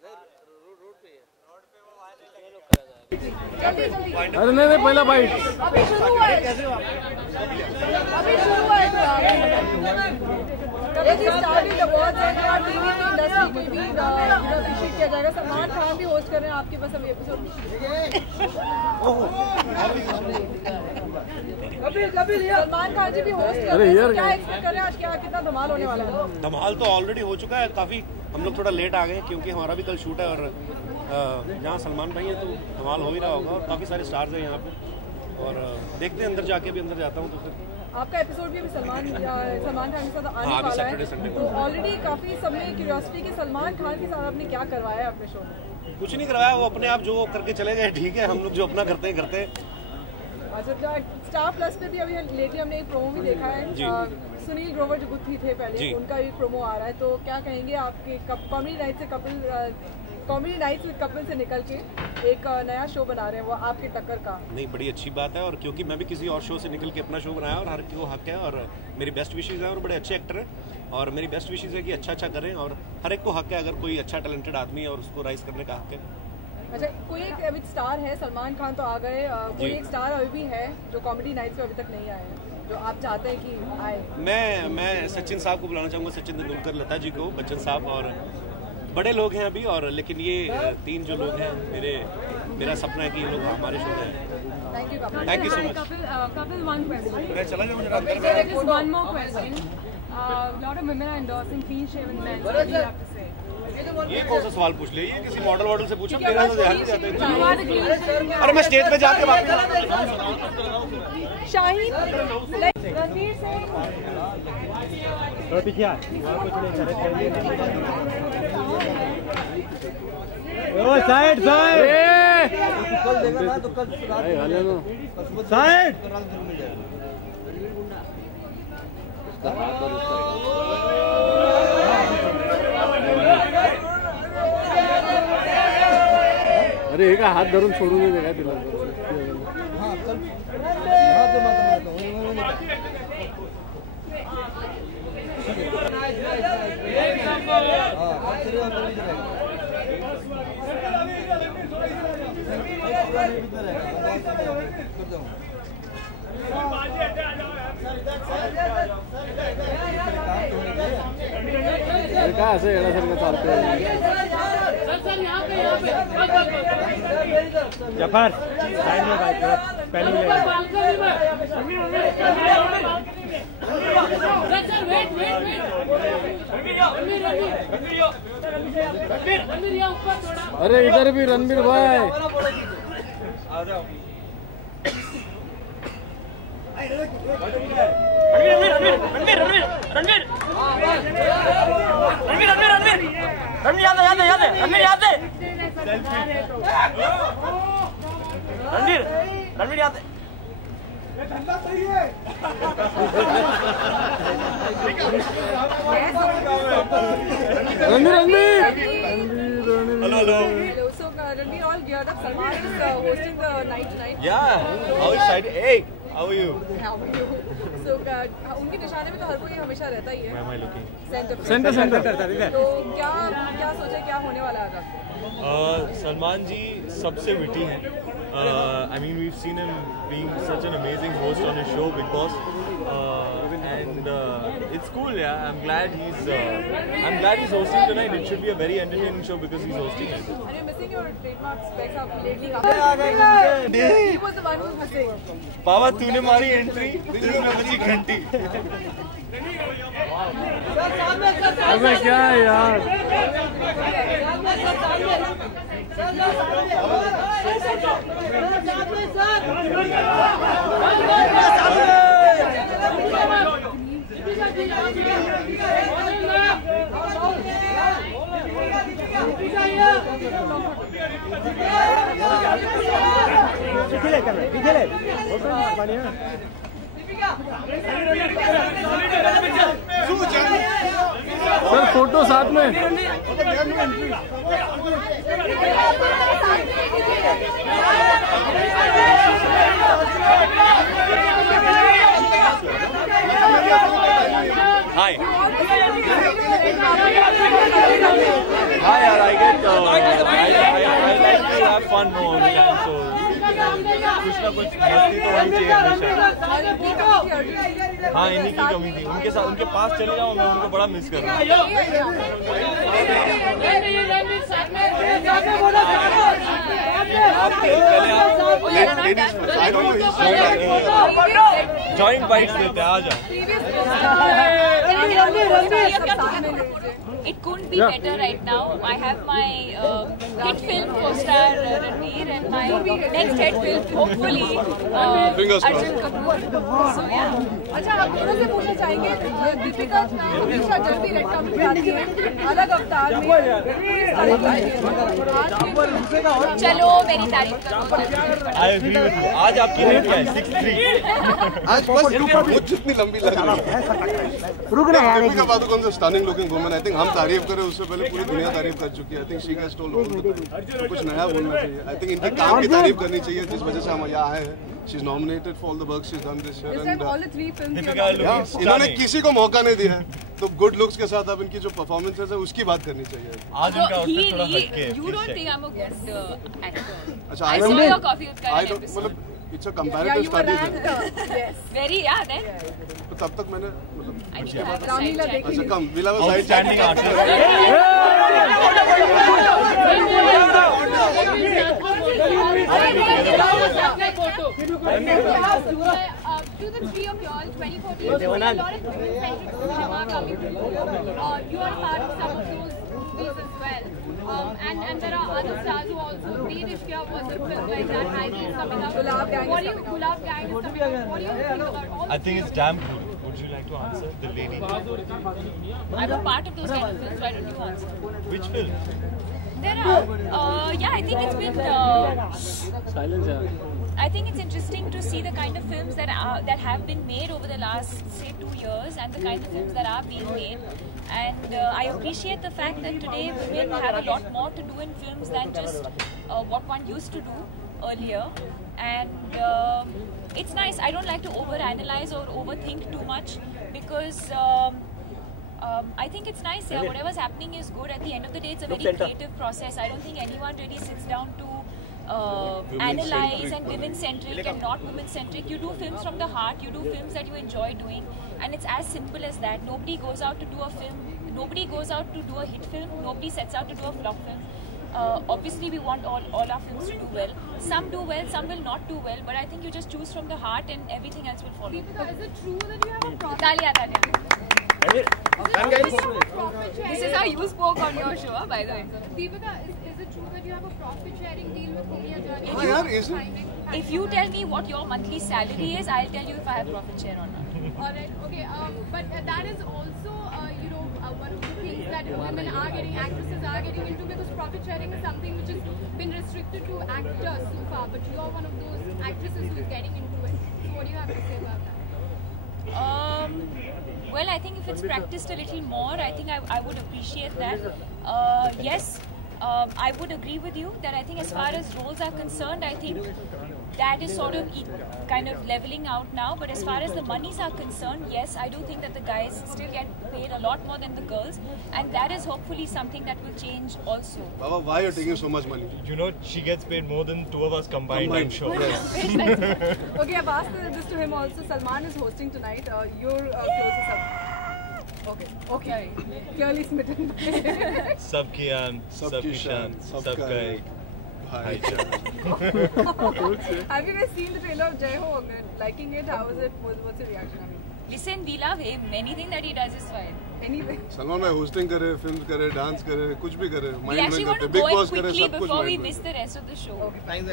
अरे नहीं पहला बाइट अभी शुरू हुआ है अभिषेक किया जाएगा। सलमान खान भी होस्ट कर रहे हैं आपके पास अभी एपिसोड। सलमान खान जी भी होस्ट कर रहे हैं, क्या एक्सपेक्ट कर रहे हैं आज, क्या कितना धमाल होने वाला है? धमाल तो ऑलरेडी हो चुका है काफी। हम लोग थोड़ा लेट आ गए क्योंकि हमारा भी कल शूट है और यहाँ सलमान भाई है तो धमाल हो ही रहा होगा और काफी सारे स्टार्स हैं यहाँ पे और देखते हैं अंदर जाके भी अंदर जाता हूँ तो फिर आपका एपिसोड भी अभी सलमान खान के साथ आने वाला है तो ऑलरेडी काफी सब में क्यूरियोसिटी कि सलमान खान के साथ आपने क्या करवाया है अपने शो में? कुछ नहीं करवाया, वो अपने आप जो करके चले गए ठीक है, हम लोग जो अपना करते हैं। अच्छा, स्टार प्लस पे भी अभी लेटली हमने एक प्रोमो भी देखा है, सुनील ग्रोवर जो गुत्थी थे पहले उनका भी प्रोमो आ रहा है, तो क्या कहेंगे आपके कॉमेडी नाइट्स विद कपल से निकल के एक नया शो बना रहे हैं, वो आपके टक्कर का? नहीं, बड़ी अच्छी बात है और क्योंकि मैं भी किसी और शो से निकल के अपना शो बनाया और हर को हक है और मेरी बेस्ट विशेज है और बड़े अच्छे एक्टर हैं और मेरी बेस्ट विशेज है कि अच्छा करें और हर एक को हक है अगर कोई अच्छा टैलेंटेड आदमी है और उसको राइज करने का हक है। अच्छा, कोई एक अभी स्टार है, सलमान खान तो आ गए, कोई एक स्टार अभी भी है जो कॉमेडी नाइट्स पे अभी तक नहीं आए हैं जो आप चाहते हैं कि आए? मैं सचिन साहब को बुलाना चाहूँगा, सचिन तेंदुलकर, लता जी को, बच्चन साहब और बड़े लोग हैं अभी और लेकिन ये तीन जो लोग हैं मेरा सपना है कि ये लोग हमारे शो में हैं। Thank you so much. Kapil, one question. मैं चला जाऊँ जरा अंदर। Just one more question. Lot of women are endorsing clean shaven men. What do you have to say? ये कौन सा सवाल पूछ लिया? ये किसी मॉडल से पूछा? मेरा तो ध्यान नहीं जाता है। अरे मैं स्टेज पे जाके वापस शाहिद रणवीर सिंह पीछे आ साइड साइड अरे एका हात धरून सोडून दे काय तिला काय असं येण्यासारखं चालतंय जफर साइड में बाइक पहले अरे इधर भी रणबीर भाई रणबीर याद है ठंडा सही है Ranbir hello So Ranveer, all geared up. Salman is hosting the night tonight. Yeah, how excited? Hey, how are you? How are you? So उनके निशाने में तो हर कोई हमेशा रहता ही है। सेंटर तो क्या सोचा क्या होने वाला है? सलमान जी सबसे विटी हैं। I mean, we've seen him being such an amazing host on his show, Big Boss, and it's cool. Yeah, I'm glad he's hosting tonight. It should be a very entertaining show because he's hosting it. Are you missing your trademark specs up lately? He was the one who was missing. बाबा तूने मारी entry, दिल में बजी घंटी। अबे क्या है यार सर फोटो साथ में हाय यार like to have fun all the time, so कुछ ना कुछ मस्ती तो होनी चाहिए हमेशा। हाँ, इन्हीं की कमी थी। उनके साथ, उनके पास चले जाओ, मैं उनको बड़ा मिस कर रहा हूँ। जॉइंट बाइट्स लेते हैं, आ जाओ। It couldn't be better right now. I have my hit film co-star Ranveer and my next hit film hopefully Arjun Kapoor. So yeah. अच्छा, आप दोनों से पूछना चाहेंगे, दीपिका हमेशा जल्दी रेड कार्पेट पे आती है, अलग अवतार में। चलो मेरी तारीफ करो। I agree with you. आज आपकी रेट क्या है? 6'3". आज बस मुझ जितनी लंबी लग रही है। दीपिका पादुकोण से stunning looking woman. I think हम तारीफ करें उससे पहले पूरी दुनिया तारीफ कर चुकी है। I think she has told all the time. कुछ नया बोलना चाहिए। आई थिंक इनके काम की तारीफ करनी चाहिए, जिस वजह से हम यहाँ आए हैं। She is nominated for all the work she is done this year and इन्होंने किसी को मौका नहीं दिया है, तो गुड लुक्स के साथ अब इनकी जो परफॉर्मेंसेस है उसकी बात करनी चाहिए। आज उनका आउटफिट थोड़ा हटके है। You don't think I'm a good actor? अच्छा, I saw your Coffee with Karan episode. मतलब it's a comparative study. Very yeah then. तो तब तक मैंने मतलब I need to have a side chat. अच्छा कम विला side outstanding artist. To the three of y'all, 2014, a lot of women-centric cinema coming through. You are part of some of those movies as well. And there are other stars who also. Three Ishqiya was a film like that. Ivy is coming up. Gulab Gang is coming up. What do you think about all? I think it's damn cool. Would you like to answer? The lady. I'm a part of those kind of films. Why don't you answer? Which film? There are. Yeah, I think it's been. Silence, yeah. I think it's interesting to see the kind of films that have been made over the last, say, 2 years, and the kind of films that are being made. And I appreciate the fact that today women have a lot more to do in films than just what one used to do earlier. And it's nice. I don't like to overanalyze or overthink too much because I think it's nice. Yeah, whatever's happening is good. At the end of the day, it's a very creative process. I don't think anyone really sits down to analyze and women-centric and not women-centric. You do films from the heart. You do films that you enjoy doing, and it's as simple as that. Nobody goes out to do a film. Nobody goes out to do a hit film. Nobody sets out to do a flop film. Obviously, we want all our films to do well. Some do well, some will not do well. But I think you just choose from the heart, and everything else will follow. Deepika, is it true that you have a profit? Talia. This is how you spoke on your show, by the way. Deepika, is it true that you have a profit sharing deal with Korea Journey? If you tell me what your monthly salary is, I'll tell you if I have profit share or not. Alright, okay. But that is also, one of the things that women are getting, actresses are getting into, because profit sharing is something which has been restricted to actors so far. But you are one of those actresses who is getting into it. So what do you have to say about that? Well, I think if it's practiced a little more, I think I would appreciate that. Yes, I would agree with you that I think as far as roles are concerned, I think that is sort of kind of leveling out now. But as far as the monies are concerned, yes, I do think that the guys still get paid a lot more than the girls, and that is hopefully something that will change also. Baba, why are you taking so much money? You know, she gets paid more than 2 of us combined, I'm sure. Okay, I've asked this to him also. Salman is hosting tonight. You're closest up. Okay. Clearly smitten. Sabki aan, sabki shan, sabka ek bhaichara. Have you guys seen the trailer of Jai Ho? Liking it? How was it? What's your reaction? Listen, we love him. Anything that he does is fine. Anyway. Salman भाई hosting करे, film करे, dance करे, कुछ भी करे, We actually want to go in quickly before we miss the rest of the show. Thank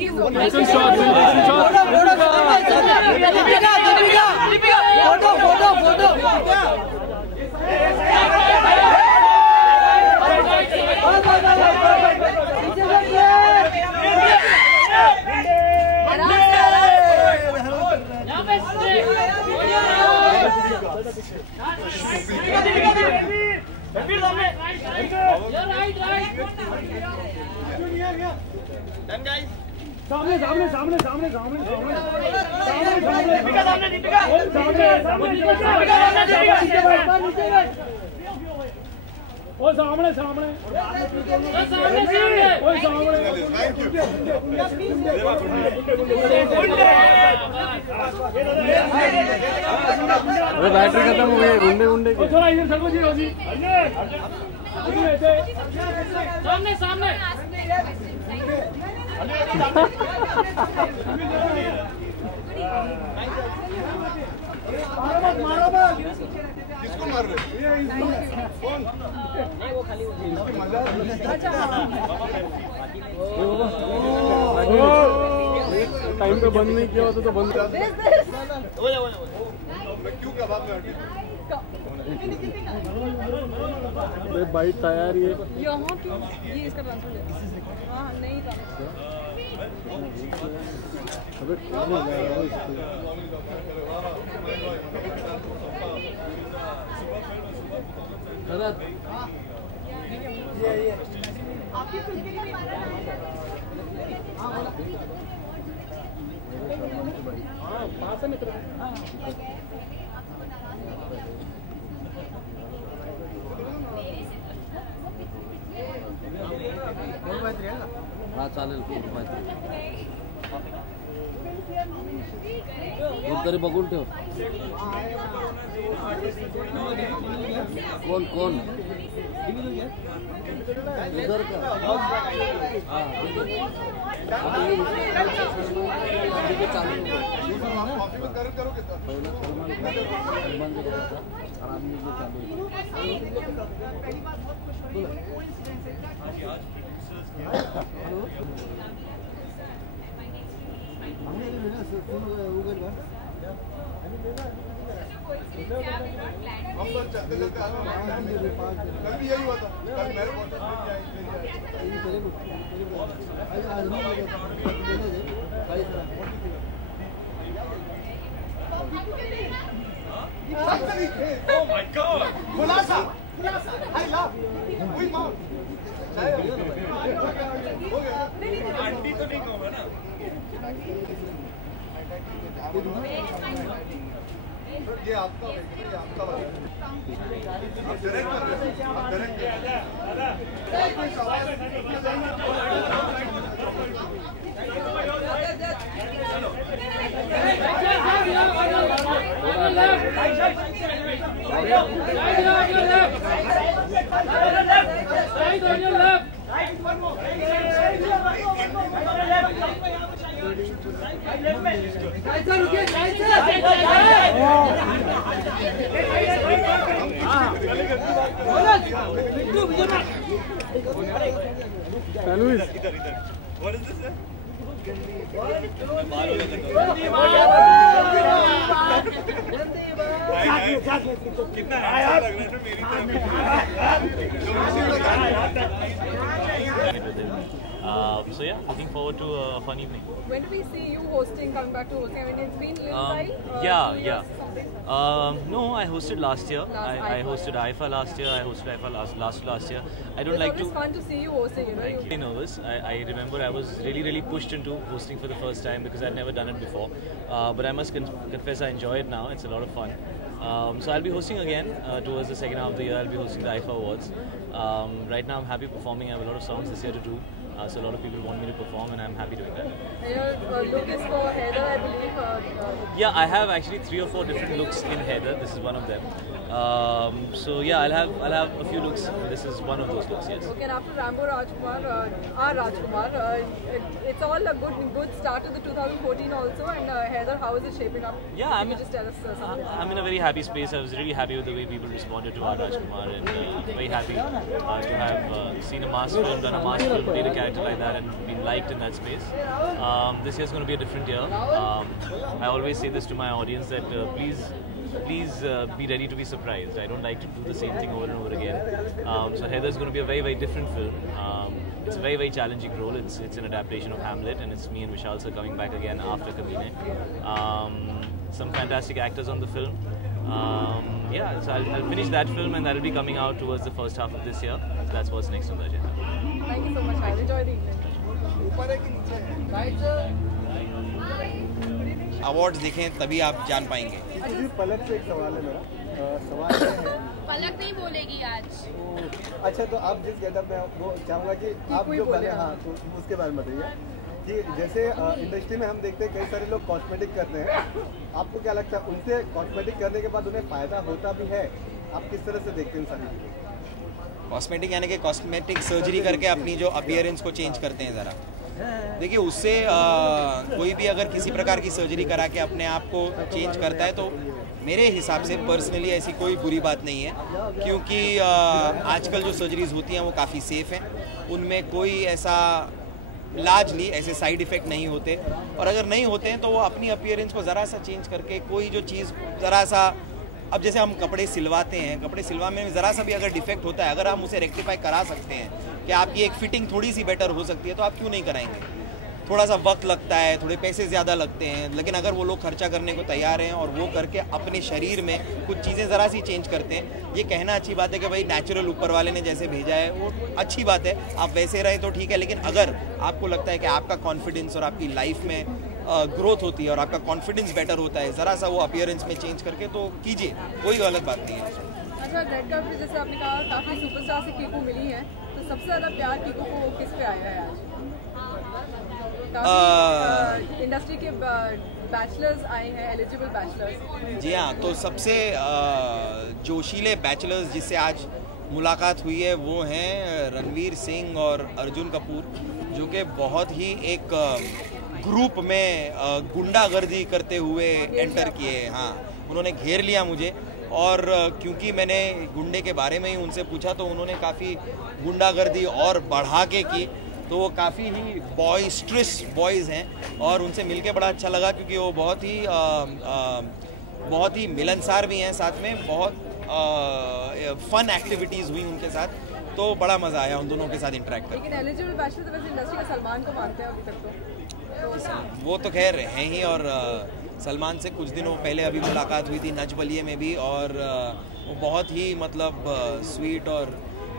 you. Action shot, action shot. वो सामने सामने अरे बैटरी खत्म हो गई गुंडे गुंडे की। थोड़ा इधर सको जी रोजी सामने सामने मारो मत किसको मार रहे कौन वो खाली टाइम पे बंद नहीं किया होता तो बंद कर हो जाओ क्यों कबाब में अरे बाइट तैयार है यहाँ क्यों ये इसका ट्रांसफर हाँ नहीं था अबे आपकी हाँ चालेल दूध तरी बघून ठेव कौन कौन उधर का हम तो चलते चलते कल भी यही हुआ था कल मेरे Oh my God! खुलासा I love we mount aunty तो नहीं कहूँगा ना ये आपका आप डायरेक्ट कर रहे हैं आप डायरेक्ट What is this? कितना अच्छा लग रहा है मेरी So yeah, looking forward to a fun evening. When do we see you hosting, coming back to hosting? I mean, it's been a little while. Yeah. No, I hosted last year. I hosted IFA last year. I hosted IFA last year. I don't like to. It's fun to see you hosting. You know, I'm really nervous. I remember I was really pushed into hosting for the first time because I'd never done it before. But I must confess I enjoy it now. It's a lot of fun. So I'll be hosting again towards the second half of the year. I'll be hosting the IFA Awards. Right now I'm happy performing. I have a lot of songs this year to do. So a lot of people want me to perform and I'm happy doing that. Your look is for Heather, I believe. Yeah, I have actually 3 or 4 different looks in Heather. This is one of them. So yeah, I'll have a few looks. This is one of those looks, yes. Okay, and after Rambo Rajkumar, it's all a good start to the 2014 also. And Heather, how is it shaping up? Yeah, Can you just tell us something? I'm in a very happy space. I was really happy with the way people responded to R. Rajkumar, and very happy to have seen a mass film, done a mass film, played a character like that, and been liked in that space. This year's going to be a different year. I always say this to my audience that please be ready to be surprised. I don't like to do the same thing over and over again. So Heather's going to be a very different film. It's a very challenging role. It's an adaptation of Hamlet, and it's me and Vishal sir coming back again after Kabine. Some fantastic actors on the film. Yeah, so I'll finish that film, and that'll be coming out towards the first half of this year. So that's what's next on the agenda. Thank you so much. I'll enjoy the evening. Awards देखें तभी आप जान पाएंगे। पलक से एक सवाल है मेरा। सवाल है पलक नहीं बोलेगी आज। अच्छा, तो आप जिस गेटअप में वो चाहूँगा कि आप जो बने, हाँ, तो उसके बारे में बताइए कि जैसे इंडस्ट्री में हम देखते हैं कई सारे लोग कॉस्मेटिक करते हैं, आपको क्या लगता है उनसे कॉस्मेटिक करने के बाद उन्हें फ़ायदा होता भी है? आप किस तरह से देखते हैं सारी चीज़ें? कॉस्मेटिक यानी कि कॉस्मेटिक सर्जरी करके अपनी जो अपीयरेंस को चेंज करते हैं ज़रा। देखिए, उससे कोई भी अगर किसी प्रकार की सर्जरी करा के अपने आप को चेंज करता है तो मेरे हिसाब से पर्सनली ऐसी कोई बुरी बात नहीं है, क्योंकि आजकल जो सर्जरीज होती हैं वो काफ़ी सेफ हैं, उनमें कोई ऐसा लार्जली ऐसे साइड इफ़ेक्ट नहीं होते, और अगर नहीं होते हैं तो वो अपनी अपीयरेंस को ज़रा सा चेंज करके कोई जो चीज़ ज़रा सा, अब जैसे हम कपड़े सिलवाते हैं, कपड़े सिलवाने में ज़रा सा भी अगर डिफेक्ट होता है, अगर हम उसे रेक्टिफाई करा सकते हैं कि आपकी एक फिटिंग थोड़ी सी बेटर हो सकती है, तो आप क्यों नहीं कराएंगे? थोड़ा सा वक्त लगता है, थोड़े पैसे ज़्यादा लगते हैं, लेकिन अगर वो लोग खर्चा करने को तैयार हैं और वो करके अपने शरीर में कुछ चीज़ें ज़रा सी चेंज करते हैं, ये कहना अच्छी बात है कि भाई नेचुरल ऊपर वाले ने जैसे भेजा है वो अच्छी बात है, आप वैसे रहे तो ठीक है, लेकिन अगर आपको लगता है कि आपका कॉन्फिडेंस और आपकी लाइफ में ग्रोथ होती है और आपका कॉन्फिडेंस बेटर होता है, ज़रा सा वो अपीयरेंस में चेंज करके तो कीजिए, कोई गलत बात नहीं है। अच्छा, रेड कार्पेट जैसे आपने कहा काफ़ी सुपरस्टार से कीकू मिली है, तो सबसे ज़्यादा प्यार कीकू को किस पे आया है आज? इंडस्ट्री के बैचलर्स आए हैं, एलिजिबल बैचलर्स। जी हाँ, तो सबसे जोशीले बैचलर्स जिससे आज मुलाकात हुई है वो हैं रणवीर सिंह और अर्जुन कपूर, जो कि बहुत ही एक ग्रुप में गुंडागर्दी करते हुए एंटर किए। हाँ, उन्होंने घेर लिया मुझे, और क्योंकि मैंने गुंडे के बारे में ही उनसे पूछा तो उन्होंने काफ़ी गुंडागर्दी और बढ़ा के की, तो वो काफ़ी ही बॉयस्ट्रस बॉयज़ हैं और उनसे मिलके बड़ा अच्छा लगा, क्योंकि वो बहुत ही मिलनसार भी हैं, साथ में बहुत फन एक्टिविटीज़ हुई उनके साथ, तो बड़ा मज़ा आया उन दोनों के साथ इंटरेक्ट करके। लेकिन एलिजिबल बैचलर तो वैसे इंडस्ट्री का सलमान को मानते हैं अभी तक तो वो तो खैर हैं ही, और सलमान से कुछ दिनों पहले अभी मुलाकात हुई थी नच बलिए में भी, और वो बहुत ही मतलब स्वीट, और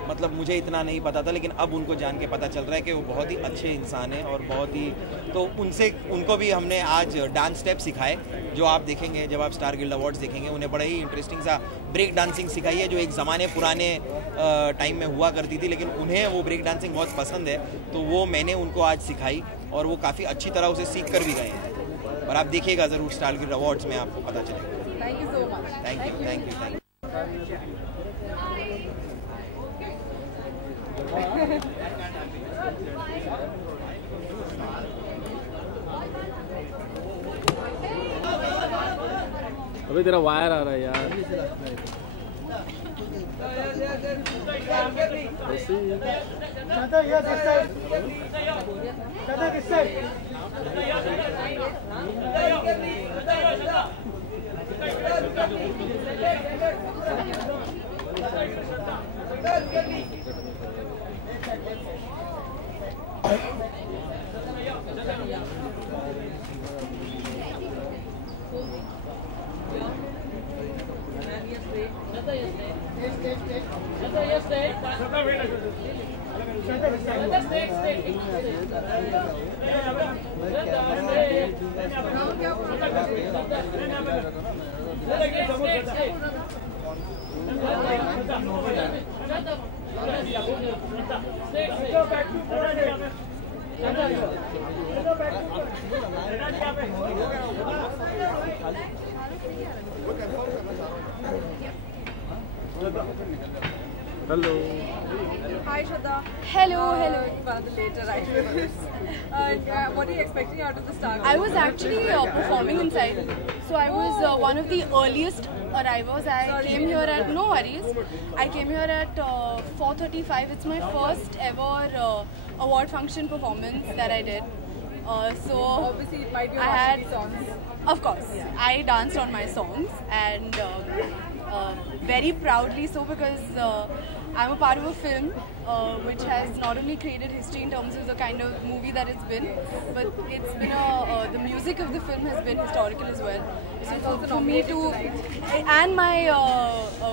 मतलब मुझे इतना नहीं पता था, लेकिन अब उनको जान के पता चल रहा है कि वो बहुत ही अच्छे इंसान हैं और बहुत ही, तो उनको भी हमने आज डांस स्टेप सिखाए, जो आप देखेंगे जब आप स्टार गिल्ड अवार्ड्स देखेंगे। उन्हें बड़ा ही इंटरेस्टिंग सा ब्रेक डांसिंग सिखाई है, जो एक ज़माने पुराने टाइम में हुआ करती थी, लेकिन उन्हें वो ब्रेक डांसिंग बहुत पसंद है, तो वो मैंने उनको आज सिखाई और वो काफ़ी अच्छी तरह उसे सीख कर भी गए हैं, और आप देखिएगा ज़रूर स्टार गिल्ड अवार्ड्स में आपको पता चलेगा। Thank you so much. Thank you, thank you, thank you. अभी तेरा वायर आ रहा है यार। Hello. Hi, Shraddha. Hello, hello. Later, right? What are you expecting out of the Star? I was actually performing inside, so I was one of the earliest arrivals. I came here at, no worries, I came here at 4:35. It's my first ever award function performance that I did. So obviously it might be I had songs. Of course, I danced on my songs, and very proudly so, because I'm a part of a film which has not only created history in terms of the kind of movie that it's been, but it's been the music of the film has been historical as well. So for me to, and my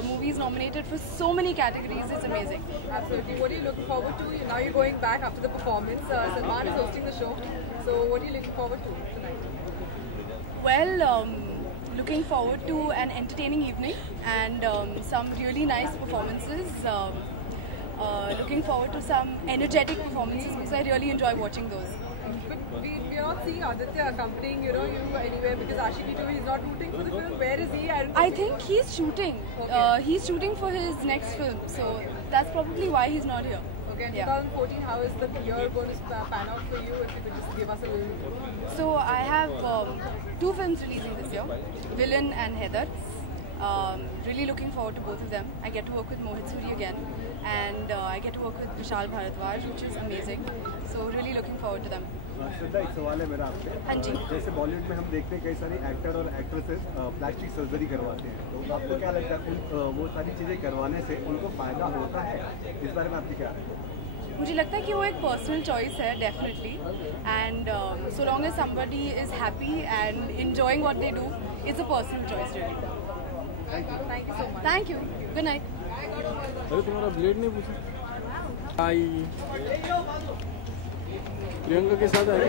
movie is nominated for so many categories, it's amazing. Absolutely. What are you looking forward to? Now you're going back after the performance. Salman is hosting the show. So what are you looking forward to tonight? Well, looking forward to an entertaining evening and some really nice performances. Looking forward to some energetic performances because I really enjoy watching those. But we are not seeing Aditya accompanying you anywhere because Ashiki 2 is not rooting for the film. Where is he? I think he's shooting. Okay. He's shooting for his next film, so that's probably why he's not here. Okay. Yeah. 2014, how is the year going to pan out for you? If you could just give us a little. So I have 2 films releasing this year, Villain and Heather. Really looking forward to both of them. I get to work with Mohit Suri again, and I get to work with Vishal Bharadwaj, which is amazing. So really looking forward to them. श्रद्धा, एक सवाल है मेरा आपसे। हाँ जी। जैसे बॉलीवुड में हम देखते हैं कई सारे एक्टर और एक्ट्रेसेस प्लास्टिक सर्जरी करवाते हैं, तो आपको क्या लगता है वो सारी चीज़ें करवाने से उनको फायदा होता है? इस बारे में आपकी क्या राय है? मुझे लगता है कि वो एक पर्सनल चॉइस है definitely, and so long as somebody is happy and enjoying what they do, it's a personal choice really. Thank you so much. Thank you, good night. अरे तुम्हारा ब्लेड नहीं पूछा? आई प्रियंका के साथ है क्या?